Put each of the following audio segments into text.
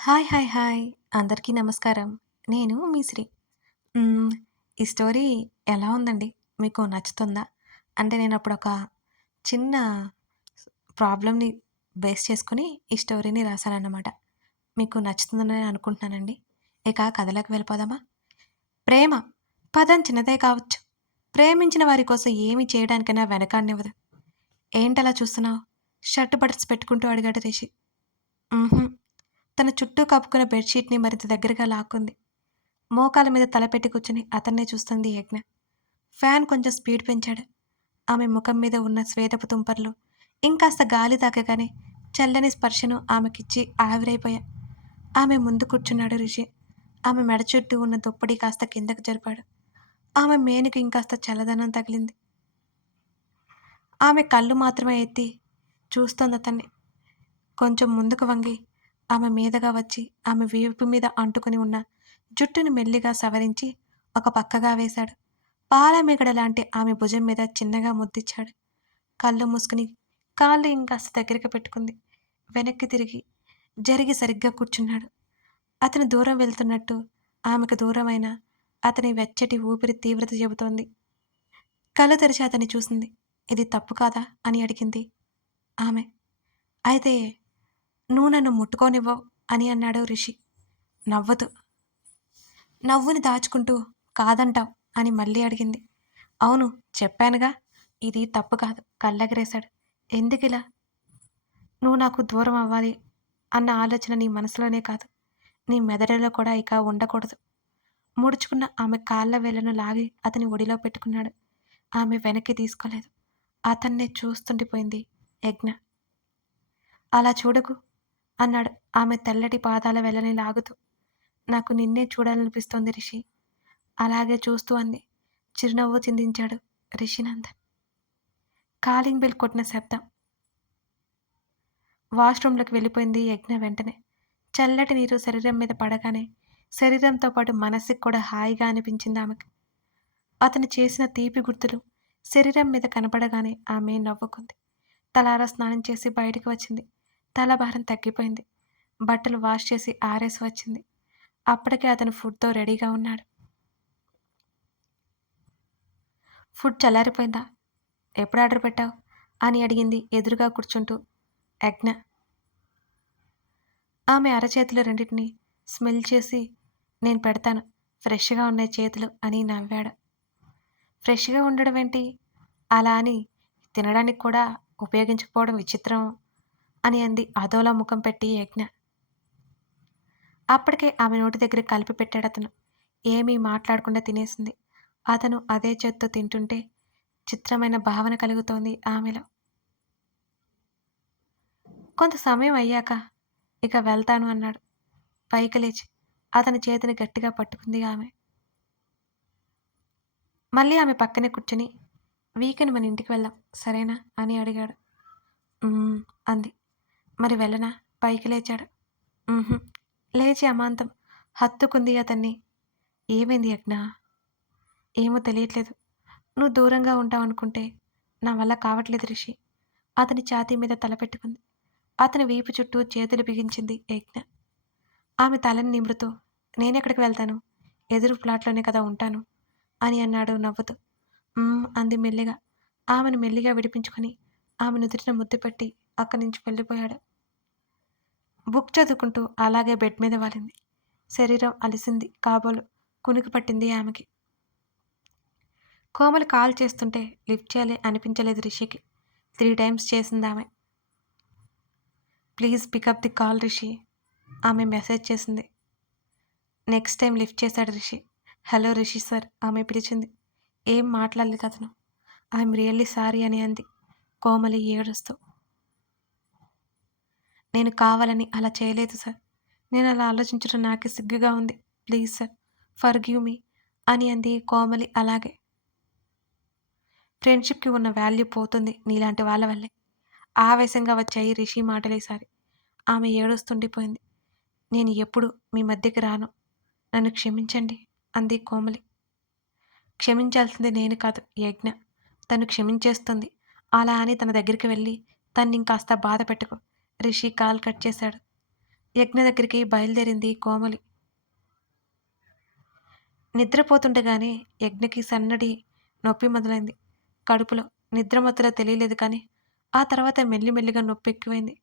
Hi. Hi. Hi. అందరికీ నమస్కారం. నేను మీ శ్రీ. హ్మ్. ఈ స్టోరీ ఎలా ఉందండి? మీకు నచ్చుతుందా? అంటే నేనప్పుడొక చిన్న ప్రాబ్లమ్‌ని బేస్ చేసుకొని ఈ స్టోరీని రాశానన్నమాట. మీకు నచ్చుతుందని అనుకుంటున్నానండి. ఇక కథలోకి వెళ్ళిపోదామా? ప్రేమ పదం చిన్నదే కావచ్చు. ప్రేమించిన వారి కోసం ఏమి చేయడానికైనా వెనకాడనివ్వదు. ఏంటలా చూస్తున్నావు? షర్ట్ బటన్స్ పెట్టుకుంటూ అడిగాడు రిషి. హుహు. తన చుట్టూ కప్పుకున్న బెడ్‌షీట్‌ని మరింత దగ్గరగా లాక్కుంది. మోకాళ్ళ మీద తలపెట్టి కూర్చొని అతన్నే చూస్తుంది యజ్ఞ. ఫ్యాన్ కొంచెం స్పీడ్ పెంచాడు. ఆమె ముఖం మీద ఉన్న శ్వేతపు తుంపర్లు ఇంకాస్త గాలి తాకగానే చల్లని స్పర్శను ఆమెకిచ్చి ఆవిరైపోయా. ఆమె ముందు కూర్చున్నాడు రిషి. ఆమె మెడ చుట్టూ ఉన్న దుప్పటి కాస్త కిందకు జరిపాడు. ఆమె మేనుకి ఇంకాస్త చల్లదనం తగిలింది. ఆమె కళ్ళు మాత్రమే ఎత్తి చూస్తోందతన్ని. కొంచెం ముందుకు వంగి ఆమె మీదగా వచ్చి ఆమె వీపు మీద అంటుకుని ఉన్న జుట్టుని మెల్లిగా సవరించి ఒక పక్కగా వేశాడు. పాలమీగడ లాంటి ఆమె భుజం మీద చిన్నగా ముద్దిచ్చాడు. కళ్ళు మూసుకుని కాళ్ళు ఇంకాస్త దగ్గరికి పెట్టుకుంది. వెనక్కి తిరిగి జరిగి సరిగ్గా కూర్చున్నాడు. అతను దూరం వెళ్తున్నట్టు ఆమెకు దూరమైన అతని వెచ్చటి ఊపిరి తీవ్రత చెబుతోంది. కళ్ళు తెరిచి అతన్ని చూసింది. ఇది తప్పు కాదా అని అడిగింది ఆమె. అయితే నువ్వు నన్ను ముట్టుకోనివ్వవు అని అన్నాడు రిషి నవ్వుతూ. నవ్వుని దాచుకుంటూ కాదంటావు అని మళ్ళీ అడిగింది. అవును చెప్పానుగా, ఇది తప్పు కాదు కళ్ళెగరేశాడు. ఎందుకిలా? నువ్వు నాకు దూరం అవ్వాలి అన్న ఆలోచన నీ మనసులోనే కాదు, నీ మెదడులో కూడా ఇక ఉండకూడదు. ముడుచుకున్న ఆమె కాళ్ళ వేళ్లను లాగి అతని ఒడిలో పెట్టుకున్నాడు. ఆమె వెనక్కి తీసుకోలేదు. అతన్నే చూస్తుండిపోయింది యజ్ఞ. అలా చూడకు అన్నాడు ఆమె తెల్లటి పాదాల వెలని లాగుతూ. నాకు నిన్నే చూడాలనిపిస్తోంది రిషి. అలాగే చూస్తూ అంది. చిరునవ్వు చిందించాడు రిషినందన్. కాలింగ్ బెల్ కొట్టిన శబ్దం. వాష్రూంలోకి వెళ్ళిపోయింది యజ్ఞ వెంటనే. చల్లటి నీరు శరీరం మీద పడగానే శరీరంతో పాటు మనస్సుకి కూడా హాయిగా అనిపించింది ఆమెకు. అతను చేసిన తీపి గుర్తులు శరీరం మీద కనపడగానే ఆమె నవ్వుకుంది. తలారా స్నానం చేసి బయటికి వచ్చింది. తల భారం తగ్గిపోయింది. బట్టలు వాష్ చేసి ఆరేసి వచ్చింది. అప్పటికే అతను ఫుడ్‌తో రెడీగా ఉన్నాడు. ఫుడ్ చల్లారిపోయిందా? ఎప్పుడు ఆర్డర్ పెట్టావు? అని అడిగింది ఎదురుగా కూర్చుంటూ యజ్ఞ. ఆమె అరచేతులు రెండింటిని స్మెల్ చేసి నేను పెడతాను. ఫ్రెష్‌గా ఉన్నాయి చేతులు అని నవ్వాడు. ఫ్రెష్‌గా ఉండడమేంటి? అలా అని తినడానికి కూడా ఉపయోగించకపోవడం విచిత్రం అని అంది అదోలా ముఖం పెట్టి యజ్ఞ. అప్పటికే ఆమె నోటి దగ్గర కలిపి పెట్టాడతను. ఏమీ మాట్లాడకుండా తినేసింది. అతను అదే చేత్తో తింటుంటే చిత్రమైన భావన కలుగుతోంది ఆమెలో. కొంత సమయం అయ్యాక ఇక వెళ్తాను అన్నాడు పైకి లేచి. అతని చేతిని గట్టిగా పట్టుకుంది ఆమె. మళ్ళీ ఆమె పక్కనే కూర్చుని వీకెండ్ మన ఇంటికి వెళ్దాం సరేనా అని అడిగాడు. అంది. మరి వెళ్ళనా? పైకి లేచాడు. ఉహుం. లేచి అమాంతం హత్తుకుంది అతన్ని. ఏమైంది యజ్ఞ? ఏమో తెలియట్లేదు. నువ్వు దూరంగా ఉంటావనుకుంటే నా వల్ల కావట్లేదు రిషి. అతని ఛాతీ మీద తల పెట్టుకుంది. అతని వీపు చుట్టూ చేతులు బిగించింది యజ్ఞ. ఆమె తలని నిమురుతూ నేనెక్కడికి వెళ్తాను? ఎదురు ఫ్లాట్‌లోనే కదా ఉంటాను అని అన్నాడు నవ్వుతూ. అంది మెల్లిగా. ఆమెను మెల్లిగా విడిపించుకొని ఆమె నుదుటిన ముద్దు పెట్టి అక్కడి నుంచి వెళ్ళిపోయాడు. బుక్ చదువుకుంటూ అలాగే బెడ్ మీద వాలింది. శరీరం అలిసింది కాబోలు కునుకు పట్టింది ఆమెకి. కోమలి కాల్ చేస్తుంటే లిఫ్ట్ చేయాలి అనిపించలేదు రిషికి. 3 టైమ్స్ చేసిందామె. Please pick up the call Rishi ఆమె మెసేజ్ చేసింది. నెక్స్ట్ టైం లిఫ్ట్ చేశాడు రిషి. హలో రిషి సార్ ఆమె పిలిచింది. ఏం మాట్లాడలేదు అతను. ఐఎమ్ రియల్లీ సారీ అని అంది కోమలి ఏడుస్తూ. నేను కావాలని అలా చేయలేదు సార్. నేను అలా ఆలోచించడం నాకే సిగ్గుగా ఉంది. ప్లీజ్ సార్ ఫర్గివ్ మీ అని అంది కోమలి అలాగే. ఫ్రెండ్షిప్‌కి ఉన్న వాల్యూ పోతుంది నీలాంటి వాళ్ళ వల్లే. ఆవేశంగా వచ్చాయి రిషి మాటలీసారి. ఆమె ఏడుస్తుండిపోయింది. నేను ఎప్పుడు మీ మధ్యకి రాను. నన్ను క్షమించండి అంది కోమలి. క్షమించాల్సింది నేను కాదు యజ్ఞ. తను క్షమించేస్తుంది. అలా అని తన దగ్గరికి వెళ్ళి తన్నింకాస్త బాధ పెట్టుకో. రిషి కాల్ కట్ చేశాడు. యజ్ఞ దగ్గరికి బయలుదేరింది కోమలి. నిద్రపోతుండగానే యజ్ఞకి సన్నటి నొప్పి మొదలైంది కడుపులో. నిద్రమత్తులో తెలియలేదు కానీ, ఆ తర్వాత మెల్లిమెల్లిగా నొప్పి ఎక్కువైంది.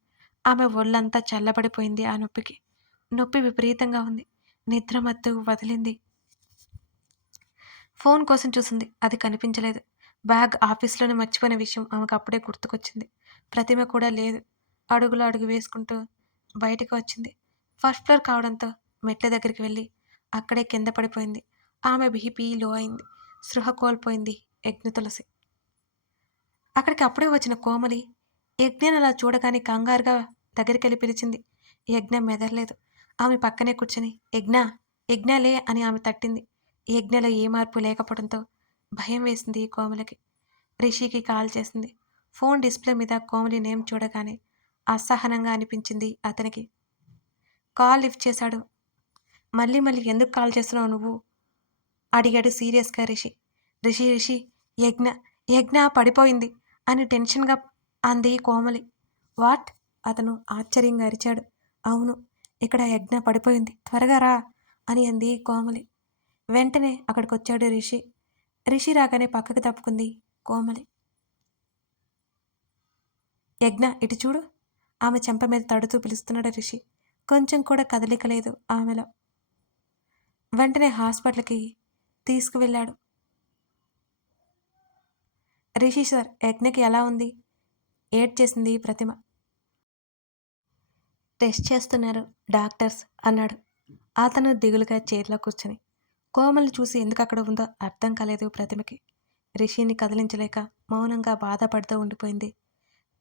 ఆమె ఒళ్ళంతా చల్లబడిపోయింది ఆ నొప్పికి. నొప్పి విపరీతంగా ఉంది. నిద్రమత్తు వదిలింది. ఫోన్ కోసం చూసింది. అది కనిపించలేదు. బ్యాగ్ ఆఫీస్‌లోనే మర్చిపోయిన విషయం ఆమెకప్పుడే గుర్తుకొచ్చింది. ప్రతిమ కూడా లేదు. అడుగులో అడుగు వేసుకుంటూ బయటికి వచ్చింది. ఫస్ట్ ఫ్లోర్ కావడంతో మెట్ల దగ్గరికి వెళ్ళి అక్కడే కింద పడిపోయింది. ఆమె బీపీ లో అయింది. స్పృహ కోల్పోయింది యజ్ఞ తులసి. అక్కడికి అప్పుడే వచ్చిన కోమలి యజ్ఞని అలా చూడగానే కంగారుగా దగ్గరికెళ్ళి పిలిచింది. యజ్ఞ మెదరలేదు. ఆమె పక్కనే కూర్చొని యజ్ఞ, యజ్ఞ లే అని ఆమె తట్టింది. యజ్ఞలో ఏ మార్పు లేకపోవడంతో భయం వేసింది కోమలికి. రిషికి కాల్ చేసింది. ఫోన్ డిస్ప్లే మీద కోమలి నేమ్ చూడగానే అసహనంగా అనిపించింది అతనికి. కాల్ లిఫ్ట్ చేశాడు. మళ్ళీ మళ్ళీ ఎందుకు కాల్ చేస్తున్నావు నువ్వు? అడిగాడు సీరియస్‌గా రిషి. రిషి యజ్ఞ, యజ్ఞ పడిపోయింది అని టెన్షన్‌గా అంది కోమలి. వాట్? అతను ఆశ్చర్యంగా అరిచాడు. అవును. ఇక్కడ యజ్ఞ పడిపోయింది. త్వరగా రా అని అంది కోమలి. వెంటనే అక్కడికొచ్చాడు రిషి. రిషి రాగానే పక్కకి తప్పుకుంది కోమలి. యజ్ఞ ఇటు చూడు. ఆమె చెంప మీద తడుతూ పిలుస్తున్నాడు రిషి. కొంచెం కూడా కదలిక లేదు ఆమెలో. వెంటనే హాస్పిటల్‌కి తీసుకువెళ్ళాడు. రిషి సార్, యజ్ఞకి ఎలా ఉంది? ఏడ్చేసింది ప్రతిమ. టెస్ట్ చేస్తున్నారు డాక్టర్స్ అన్నాడు అతను దిగులుగా చైర్లో కూర్చొని. కోమల్ని చూసి ఎందుకక్కడ ఉందో అర్థం కాలేదు ప్రతిమకి. రిషిని కదిలించలేక మౌనంగా బాధపడుతూ ఉండిపోయింది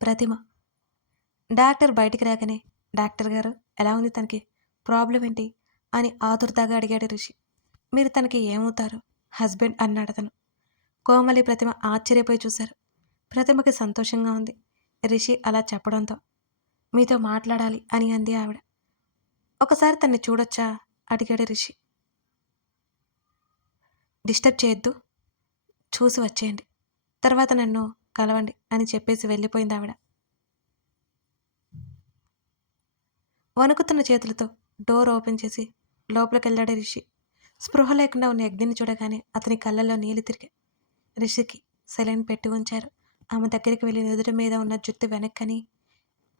ప్రతిమ. డాక్టర్ బయటికి రాగానే, డాక్టర్ గారు ఎలా ఉంది తనకి? ప్రాబ్లం ఏంటి? అని ఆతురతగా అడిగాడు రిషి. మీరు తనకి ఏమవుతారు? హస్బెండ్ అన్నాడతను. కోమలి, ప్రతిమ ఆశ్చర్యపోయి చూశారు. ప్రతిమకి సంతోషంగా ఉంది రిషి అలా చెప్పడంతో. మీతో మాట్లాడాలి అని అంది ఆవిడ. ఒకసారి తన్ని చూడొచ్చా? అడిగాడు రిషి. డిస్టర్బ్ చేయొద్దు, చూసి వచ్చేయండి. తర్వాత నన్ను కలవండి అని చెప్పేసి వెళ్ళిపోయింది ఆవిడ. వణుకుతున్న చేతులతో డోర్ ఓపెన్ చేసి లోపలికెళ్ళాడు రిషి. స్పృహ లేకుండా ఉన్న యజ్ఞని చూడగానే అతని కళ్ళల్లో నీళ్లు తిరిగాయి. రిషికి సెలైన్ పెట్టి ఉంచారు. ఆమె దగ్గరికి వెళ్ళి నుదుటి మీద ఉన్న జుట్టు వెనక్కని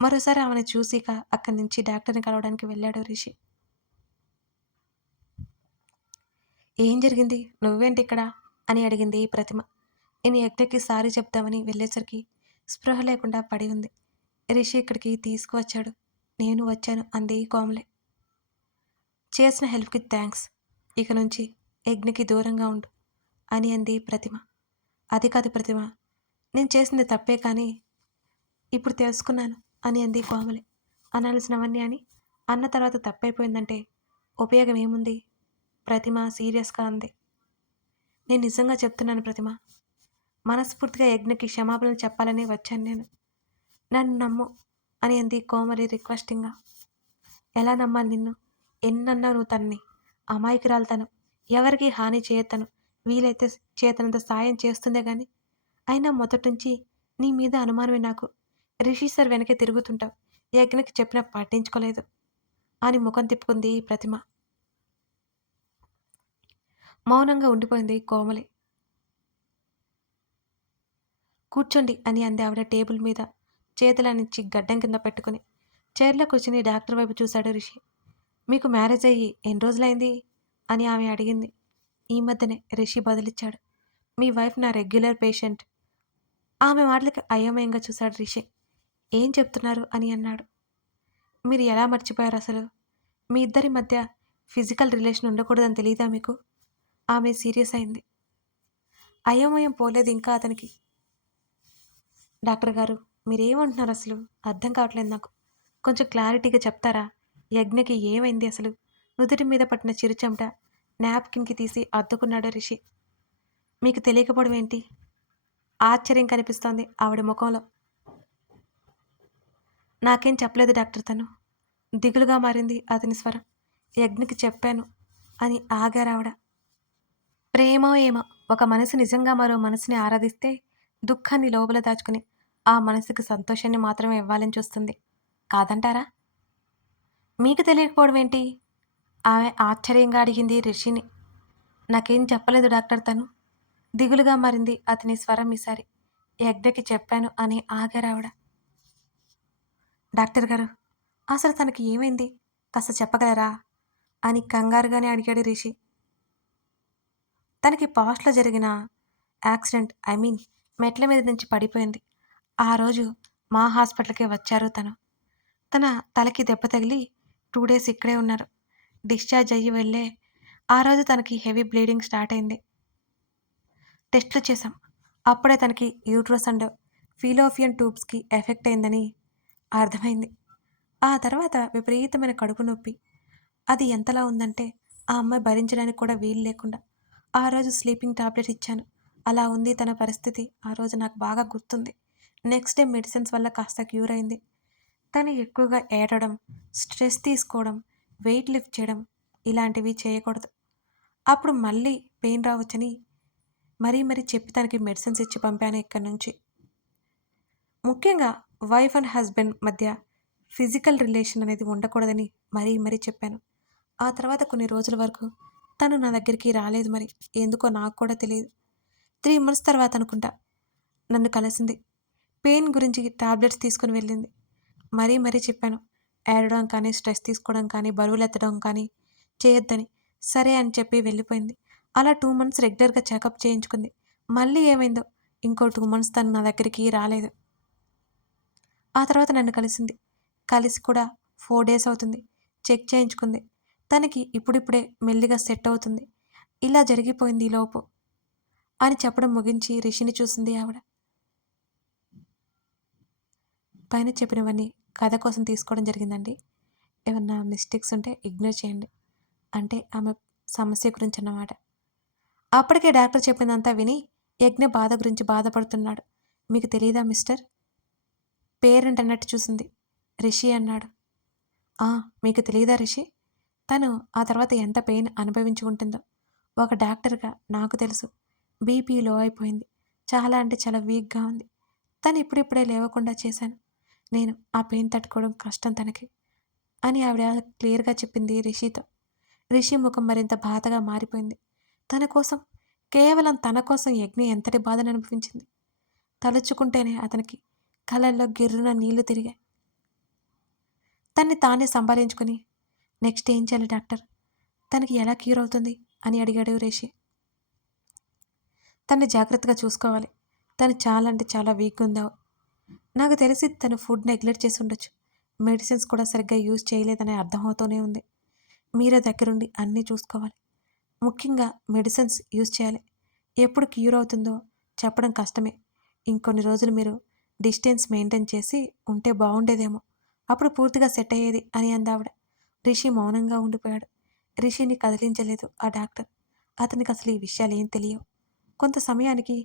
మరోసారి ఆమెను చూసిక అక్కడి నుంచి డాక్టర్ని కలవడానికి వెళ్ళాడు రిషి. ఏం జరిగింది? నువ్వేంటి ఇక్కడ అని అడిగింది ప్రతిమ. నేను యజ్ఞకి సారీ చెప్దామని వెళ్ళేసరికి స్పృహ లేకుండా పడి ఉంది. రిషి ఇక్కడికి తీసుకువచ్చాడు. నేను వచ్చాను అంది కోమలి. చేసిన హెల్ప్కి థ్యాంక్స్. ఇక నుంచి యజ్ఞకి దూరంగా ఉండు అని అంది ప్రతిమ. అది కాదు ప్రతిమ, నేను చేసింది తప్పే కానీ ఇప్పుడు తెలుసుకున్నాను అని అంది కోమలి. అనాల్సినవన్నీ అని అన్న తర్వాత తప్పైపోయిందంటే ఉపయోగం ఏముంది? ప్రతిమ సీరియస్గా అంది. నేను నిజంగా చెప్తున్నాను ప్రతిమ. మనస్ఫూర్తిగా యజ్ఞకి క్షమాపణలు చెప్పాలని వచ్చాను నేను. నన్ను నమ్ము అని అంది కోమలి రిక్వెస్టింగ్గా. ఎలా నమ్మాలి నిన్ను? ఎన్నన్నావు నువ్వు తనని? అమాయకురాలు తను. ఎవరికి హాని చేయతను. వీలైతే చేతనంత సాయం చేస్తుందే గాని. అయినా మొదటి నీ మీద అనుమానమే నాకు. రిషి సార్ వెనకే తిరుగుతుంటావు. యజ్ఞకి చెప్పినా పట్టించుకోలేదు అని ముఖం తిప్పుకుంది ప్రతిమ. మౌనంగా ఉండిపోయింది కోమలి. కూర్చోండి అని అంది ఆవిడ టేబుల్ మీద చేతులనిచ్చి గడ్డం కింద పెట్టుకుని. చైర్లో కూర్చుని డాక్టర్ వైపు చూశాడు రిషి. మీకు మ్యారేజ్ అయ్యి ఎన్ని రోజులైంది అని ఆమె అడిగింది. ఈ మధ్యనే రిషి బదులిచ్చాడు. మీ వైఫ్ నా రెగ్యులర్ పేషెంట్. ఆమె మాటలకి అయోమయంగా చూశాడు రిషి. ఏం చెప్తున్నారు అని అన్నాడు. మీరు ఎలా మర్చిపోయారు అసలు? మీ ఇద్దరి మధ్య ఫిజికల్ రిలేషన్ ఉండకూడదని తెలియదా మీకు? ఆమె సీరియస్ అయింది. అయోమయం పోలేదు ఇంకా అతనికి. డాక్టర్ గారు, మీరేమంటున్నారు అసలు? అర్థం కావట్లేదు నాకు. కొంచెం క్లారిటీగా చెప్తారా? యజ్ఞకి ఏమైంది అసలు? నుదుటి మీద పట్టిన చిరుచెమట నాప్కిన్కి తీసి అద్దుకున్నాడు రిషి. మీకు తెలియకపోవడం ఏంటి? ఆశ్చర్యం కనిపిస్తోంది ఆవిడ ముఖంలో. నాకేం చెప్పలేదు డాక్టర్ తను. దిగులుగా మారింది అతని స్వరం. యజ్ఞకి చెప్పాను అని ఆగారావిడ. ప్రేమో ఏమో, ఒక మనసు నిజంగా మరో మనసుని ఆరాధిస్తే దుఃఖాన్ని లోపల దాచుకుని ఆ మనసుకి సంతోషాన్ని మాత్రమే ఇవ్వాలని చూస్తుంది. కాదంటారా? మీకు తెలియకపోవడం ఏంటి? ఆమె ఆశ్చర్యంగా అడిగింది రిషిని. నాకేం చెప్పలేదు డాక్టర్ తను. దిగులుగా మారింది అతని స్వరం ఈసారి. యజ్ఞకి చెప్పాను అని ఆగారావిడ. డాక్టర్ గారు, అసలు తనకి ఏమైంది? కాస్త చెప్పగలరా? అని కంగారుగానే అడిగాడు రిషి. తనకి పాస్ట్‌లో జరిగిన యాక్సిడెంట్ మెట్ల మీద నుంచి పడిపోయింది. ఆ రోజు మా హాస్పిటల్‌కే వచ్చారు తను. తన తలకి దెబ్బ తగిలి 2 డేస్ ఇక్కడే ఉన్నారు. డిశ్చార్జ్ అయ్యి వెళ్ళే ఆ రోజు తనకి హెవీ బ్లీడింగ్ స్టార్ట్ అయింది. టెస్ట్‌లు చేశాం. అప్పుడే తనకి యూట్రస్ అండ్ ఫీలోపియన్ ట్యూబ్స్‌కి ఎఫెక్ట్ అయిందని అర్థమైంది. ఆ తర్వాత విపరీతమైన కడుపు నొప్పి. అది ఎంతలా ఉందంటే ఆ అమ్మాయి భరించడానికి కూడా వీలు లేకుండా ఆ రోజు స్లీపింగ్ టాబ్లెట్ ఇచ్చాను. అలా ఉంది తన పరిస్థితి. ఆ రోజు నాకు బాగా గుర్తుంది. నెక్స్ట్ డే మెడిసిన్స్ వల్ల కాస్త క్యూర్ అయింది. తను ఎక్కువగా ఏడవడం, స్ట్రెస్ తీసుకోవడం, వెయిట్ లిఫ్ట్ చేయడం ఇలాంటివి చేయకూడదు. అప్పుడు మళ్ళీ పెయిన్ రావచ్చని మరీ చెప్పి తనకి మెడిసిన్స్ ఇచ్చి పంపాను ఇక్కడి నుంచి. ముఖ్యంగా వైఫ్ అండ్ హస్బెండ్ మధ్య ఫిజికల్ రిలేషన్ అనేది ఉండకూడదని మరీ చెప్పాను. ఆ తర్వాత కొన్ని రోజుల వరకు తను నా దగ్గరికి రాలేదు మరి. ఎందుకో నాకు కూడా తెలీదు. 3 మంత్స్ తర్వాత అనుకుంటా నన్ను కలిసింది. పెయిన్ గురించి టాబ్లెట్స్ తీసుకొని వెళ్ళింది. మరీ చెప్పాను. ఏడవడం కానీ, స్ట్రెస్ తీసుకోవడం కానీ, బరువులెత్తడం కానీ చేయొద్దని. సరే అని చెప్పి వెళ్ళిపోయింది. అలా 2 మంత్స్ రెగ్యులర్‌గా చెకప్ చేయించుకుంది. మళ్ళీ ఏమైందో ఇంకో 2 మంత్స్ తను నా దగ్గరికి రాలేదు. ఆ తర్వాత నన్ను కలిసింది. కలిసి కూడా 4 డేస్ అవుతుంది. చెక్ చేయించుకుంది. తనకి ఇప్పుడిప్పుడే మెల్లిగా సెట్ అవుతుంది. ఇలా జరిగిపోయింది ఈలోపు అని చెప్పడం ముగించి రిషిని చూసింది ఆవిడ. పైన చెప్పినవన్నీ కథ కోసం తీసుకోవడం జరిగిందండి. ఏమన్నా మిస్టేక్స్ ఉంటే ఇగ్నోర్ చేయండి. అంటే ఆమె సమస్య గురించన్నమాట. అప్పటికే డాక్టర్ చెప్పిందంతా విని యజ్ఞ బాధ గురించి బాధపడుతున్నాడు. మీకు తెలీదా మిస్టర్? పేరెంట్ అన్నట్టు చూసింది. రిషి అన్నాడు. ఆ! మీకు తెలీదా రిషి? తను ఆ తర్వాత ఎంత పెయిన్ అనుభవించి ఉంటుందో. ఒక డాక్టర్‌గా నాకు తెలుసు. బీపీ లో అయిపోయింది. చాలా అంటే చాలా వీక్‌గా ఉంది. తను ఇప్పుడిప్పుడే లేవకుండా చేశాను. నేను ఆ పెయిన్ తట్టుకోవడం కష్టం తనకి అని ఆవిడ క్లియర్‌గా చెప్పింది రిషితో. రిషి ముఖం మరింత బాధగా మారిపోయింది. తన కోసం, కేవలం తన కోసం యజ్ఞ ఎంతటి బాధను అనుభవించింది. తలుచుకుంటేనే అతనికి కళ్ళల్లో గిర్రున నీళ్లు తిరిగాయి. తన్ని తానే సంభాళించుకుని నెక్స్ట్ ఏం చేయాలి డాక్టర్? తనకి ఎలా క్యూర్ అవుతుంది? అని అడిగాడు రిషి. తన్ని జాగ్రత్తగా చూసుకోవాలి. తను చాలా అంటే చాలా వీక్‌గా ఉందా నాకు తెలిసి తను ఫుడ్ నెగ్లెక్ట్ చేసి ఉండొచ్చు. మెడిసిన్స్ కూడా సరిగ్గా యూజ్ చేయలేదని అర్థమవుతూనే ఉంది. మీరే దగ్గరుండి అన్నీ చూసుకోవాలి. ముఖ్యంగా మెడిసిన్స్ యూజ్ చేయాలి. ఎప్పుడు క్యూర్ అవుతుందో చెప్పడం కష్టమే. ఇంకొన్ని రోజులు మీరు డిస్టెన్స్ మెయింటైన్ చేసి ఉంటే బాగుండేదేమో. అప్పుడు పూర్తిగా సెట్ అయ్యేది అని అందావిడ. రిషి మౌనంగా ఉండిపోయాడు. రిషిని కదిలించలేదు ఆ డాక్టర్. అతనికి అసలు ఈ విషయాలు ఏం తెలియవు. కొంత సమయానికి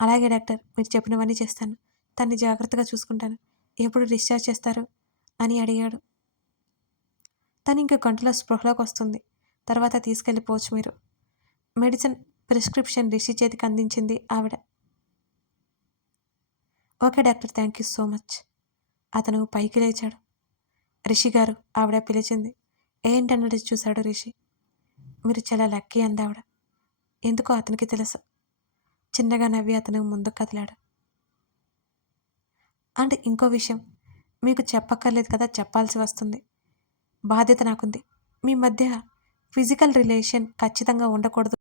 అలాగే డాక్టర్ మీరు చెప్పినవన్నీ చేస్తాను. తన్ని జాగ్రత్తగా చూసుకుంటాను. ఎప్పుడు డిశ్చార్జ్ చేస్తారు? అని అడిగాడు. తను ఇంకో గంటలో స్పృహలోకొస్తుంది. తర్వాత తీసుకెళ్ళిపోవచ్చు మీరు. మెడిసిన్ ప్రిస్క్రిప్షన్ రిషి చేతికి అందించింది ఆవిడ. Okay doctor thank you so much. అతను పైకి లేచాడు. రిషి గారు ఆవిడ పిలిచింది. ఏంటన్నది చూశాడు రిషి. మీరు చాలా లక్కీ అందావిడ. ఎందుకో అతనికి తెలుసు. చిన్నగా నవ్వి అతను ముందుకు కదిలాడు. అండ్ ఇంకో విషయం మీకు చెప్పక్కర్లేదు కదా చెప్పాల్సి వస్తుంది. బాధ్యత నాకుంది. మీ మధ్య ఫిజికల్ రిలేషన్ ఖచ్చితంగా ఉండకూడదు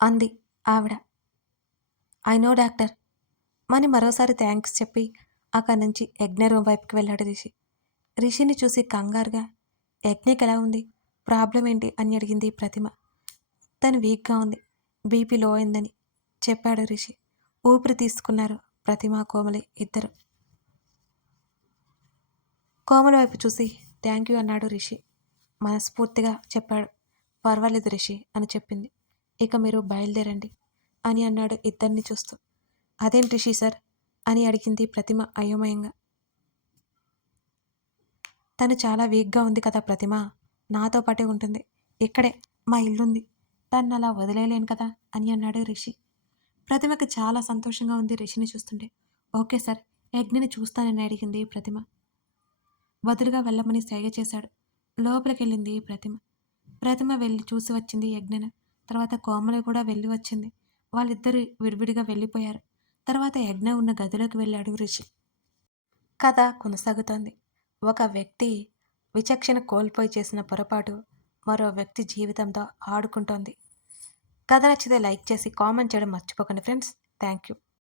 అంది ఆవిడ. ఐ నో డాక్టర్ అని మరోసారి థ్యాంక్స్ చెప్పి అక్కడి నుంచి యజ్ఞ రూమ్ వైపుకి వెళ్ళాడు రిషి. రిషిని చూసి కంగారుగా యజ్ఞకి ఎలా ఉంది? ప్రాబ్లం ఏంటి అని అడిగింది ప్రతిమ. తను వీక్‌గా ఉంది. బీపీ లో అయిందని చెప్పాడు రిషి. ఊపిరి తీసుకున్నారు ప్రతిమ, కోమలి ఇద్దరు. కోమలి వైపు చూసి థ్యాంక్ యూ అన్నాడు రిషి. మనస్ఫూర్తిగా చెప్పాడు. పర్వాలేదు రిషి అని చెప్పింది. ఇక మీరు బయలుదేరండి అని అన్నాడు ఇద్దరిని చూస్తూ. అదేంటి రిషి సార్ అని అడిగింది ప్రతిమ అయోమయంగా. తను చాలా వీక్‌గా ఉంది కదా ప్రతిమ. నాతో పాటే ఉంటుంది. ఇక్కడే మా ఇల్లుంది. తన్నలా వదిలేయలేను కదా అని అన్నాడు రిషి. ప్రతిమకి చాలా సంతోషంగా ఉంది రిషిని చూస్తుంటే. ఓకే సార్ యజ్ఞని చూస్తానని అడిగింది ప్రతిమ. బదులుగా వెళ్ళమని సైగ చేశాడు. లోపలికెళ్ళింది ప్రతిమ. ప్రతిమ వెళ్ళి చూసి వచ్చింది యజ్ఞను. తర్వాత కోమలి కూడా వెళ్ళి వచ్చింది. వాళ్ళిద్దరూ విడివిడిగా వెళ్ళిపోయారు. తర్వాత యజ్ఞ ఉన్న గదిలోకి వెళ్ళాడు రిషి. కథ కొనసాగుతోంది. ఒక వ్యక్తి విచక్షణ కోల్పోయి చేసిన పొరపాటు మరో వ్యక్తి జీవితంతో ఆడుకుంటోంది. కథ నచ్చితే లైక్ చేసి కామెంట్ చేయడం మర్చిపోకండి ఫ్రెండ్స్. Thank you.